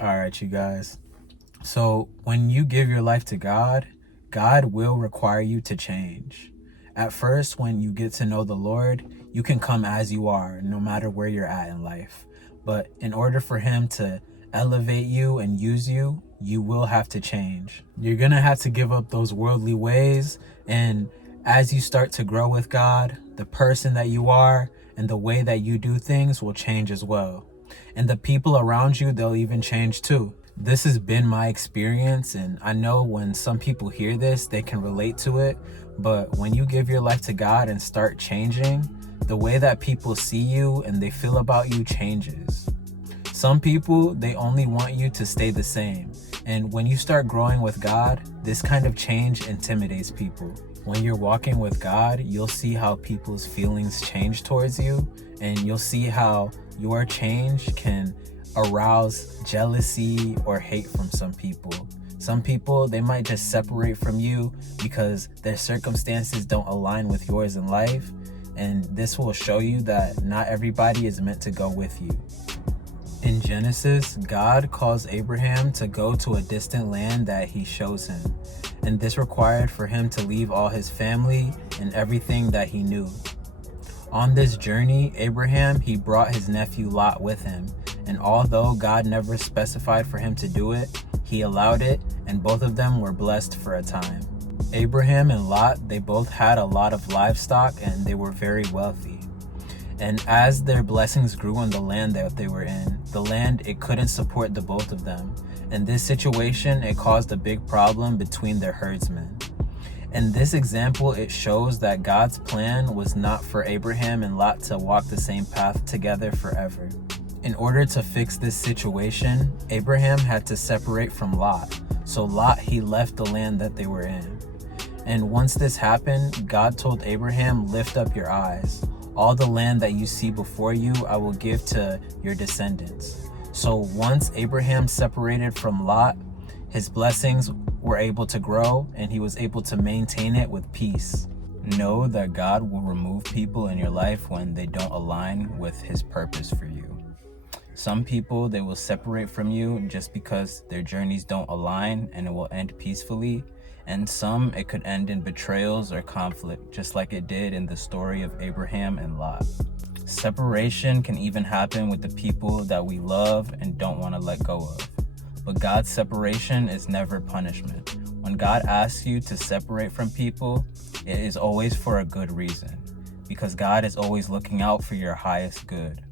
All right, you guys. So when you give your life to God, God will require you to change. At first, when you get to know the Lord, you can come as you are, no matter where you're at in life. But in order for Him to elevate you and use you, you will have to change. You're going to have to give up those worldly ways. And as you start to grow with God, the person that you are and the way that you do things will change as well. And the people around you, they'll even change too. This has been my experience, and I know when some people hear this, they can relate to it. But when you give your life to God and start changing, the way that people see you and they feel about you changes. Some people, they only want you to stay the same. And when you start growing with God, this kind of change intimidates people. When you're walking with God, you'll see how people's feelings change towards you, and you'll see how your change can arouse jealousy or hate from some people. Some people, they might just separate from you because their circumstances don't align with yours in life, and this will show you that not everybody is meant to go with you. In Genesis, God calls Abraham to go to a distant land that He shows him, and this required for him to leave all his family and everything that he knew. On this journey, Abraham, he brought his nephew Lot with him, and although God never specified for him to do it, He allowed it, and both of them were blessed for a time. Abraham and Lot, they both had a lot of livestock and they were very wealthy. And as their blessings grew in the land that they were in, the land, it couldn't support the both of them. And this situation, it caused a big problem between their herdsmen. In this example, it shows that God's plan was not for Abraham and Lot to walk the same path together forever. In order to fix this situation, Abraham had to separate from Lot. So Lot, he left the land that they were in. And once this happened, God told Abraham, "Lift up your eyes. All the land that you see before you, I will give to your descendants." So once Abraham separated from Lot, his blessings were able to grow and he was able to maintain it with peace. Know that God will remove people in your life when they don't align with His purpose for you. Some people, they will separate from you just because their journeys don't align and it will end peacefully. And some, it could end in betrayals or conflict, just like it did in the story of Abraham and Lot. Separation can even happen with the people that we love and don't want to let go of. But God's separation is never punishment. When God asks you to separate from people, it is always for a good reason, because God is always looking out for your highest good.